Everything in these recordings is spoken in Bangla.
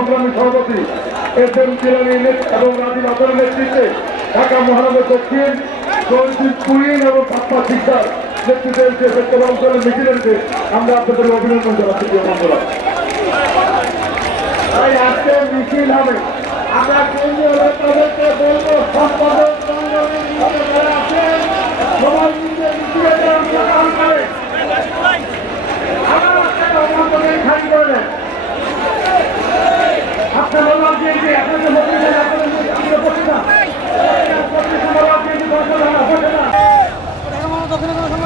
সংগ্রামী সভাপতি এস এম জিলানি এবং রাজীব আসরের নেতৃত্বে ঢাকা মহানগর দক্ষিণ রঞ্জিত কুইন এবং পাপ্পা শিকদার নেতৃত্বে যে স্বেচ্ছাসেবক দলের মিছিলেরকে আমরা আপনাদের অভিনন্দন জানাচ্ছি বন্ধুরা। তাই আজকে মিছিল হবে। আমরা কেন্দ্রীয় নেতাদেরকে বলব, সম্পাদক সংগ্রামী সবাই মিলে মিছিলে অংশগ্রহণ করে আমার আপনারা অভ্যন্তরে খালি করে দেন আপনি বললাম যে যে আপনাদের মধ্যে যে আপনাদের মধ্যে আমরা বসে না প্রত্যেক বললাম যে যে বসে না বসে না দক্ষিণে কোনো সংগ্রহ আছে আমাদের কোনো সংগ্রহ আছে ও সেই দল দক্ষিণ দক্ষিণ দক্ষিণ দক্ষিণ খালেদা জিয়া জিয়া খালেদা খালেদা জিয়া তারেক রহমান রহমান তারেক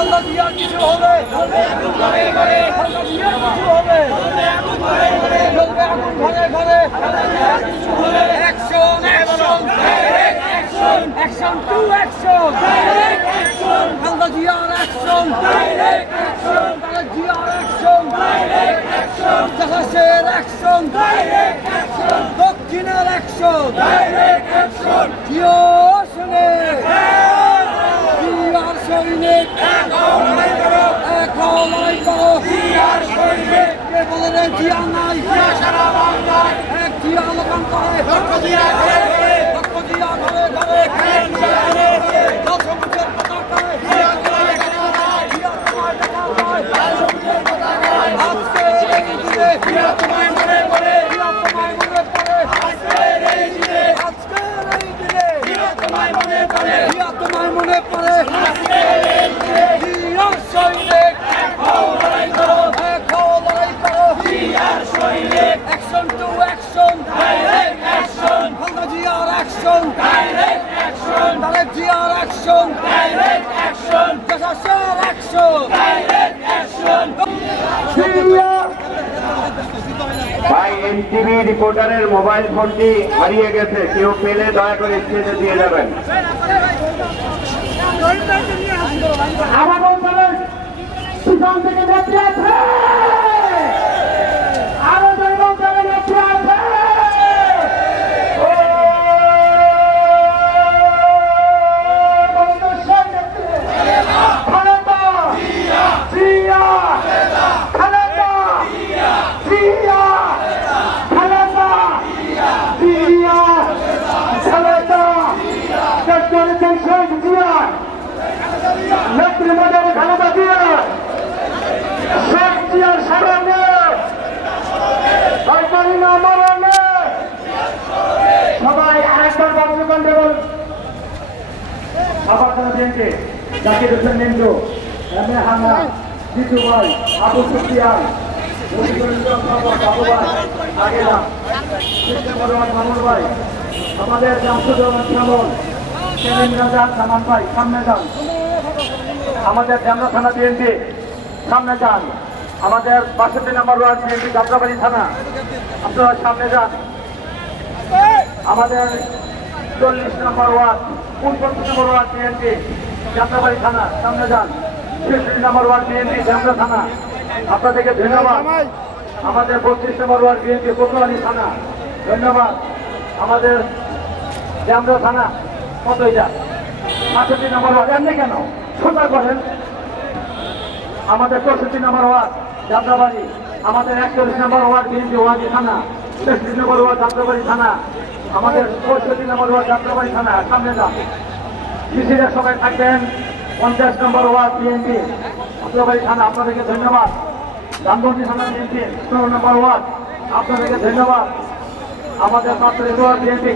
আল্লাহ দিয়ার কিছু হবে আল্লাহ দিয়ার কিছু হবে চলবে আগুন ঘরে ঘরে action action action action to action Allah দিয়ার অ্যাকশন তারা জিয়ার অ্যাকশন জাহাজের অ্যাকশন দক্ষিণের অ্যাকশন লড়াই করো বলে রে জিয়া নাই এক জিয়া লাগান করে। ভাই এনটিভি রিপোর্টারের মোবাইল ফোনটি হারিয়ে গেছে। কেউ পেলে দয়া করে স্টেজে দিয়ে যাবেন। থেকে ব্যাংকে জাকির হোসেন এম এ জিতু ভাই, আবু সুফিয়ান আমাদের যান। আমাদের থানা বিএনপি, সামনে যান। আমাদের বাষট্টি নম্বর ওয়ার্ড বিএনপি, যাত্রাবাড়ি থানা, আপনারা সামনে যান। আমাদের চল্লিশ নম্বর ওয়ার্ড, উনপঞ্চাশ নম্বর ওয়ার্ড বিএনপি যাত্রাবাড়ি থানা সামনে যান। ছেষট্টি নম্বর ওয়ার্ড বিএনপি জামরা থানা। আপনাদেরকে ধন্যবাদ। আমাদের বত্রিশ নম্বর ওয়ার্ড বিএনপি কোতোয়ালি থানা। ধন্যবাদ। আমাদের জামরা থানা কত এটা আটষট্টি নম্বর ওয়ার্ড এমনি কেন? সোজা করেন আমাদের চৌষট্টি নম্বর ওয়ার্ড যাত্রাবাড়ি। আমাদের একচল্লিশ নম্বর ওয়ার্ড বিএনপি ওয়ার্ডি থানা। তেষট্টি নম্বর ওয়ার্ড যাত্রাবাড়ি থানা। আমাদের পঁয়ষট্টি নম্বর ওয়ার্ড যাত্রাবাড়ি থানা সামনে যান। কৃষিদের সবাই থাকবেন, পঞ্চাশ নম্বর ওয়ার্ড বিএনপি যাত্রাবাড়ি থানা, আপনাদেরকে ধন্যবাদ। ধানবন্দি থানা বিএনপি ষোলো নম্বর ওয়ার্ড, আপনাদেরকে ধন্যবাদ। আমাদের পাত্র বিএনপি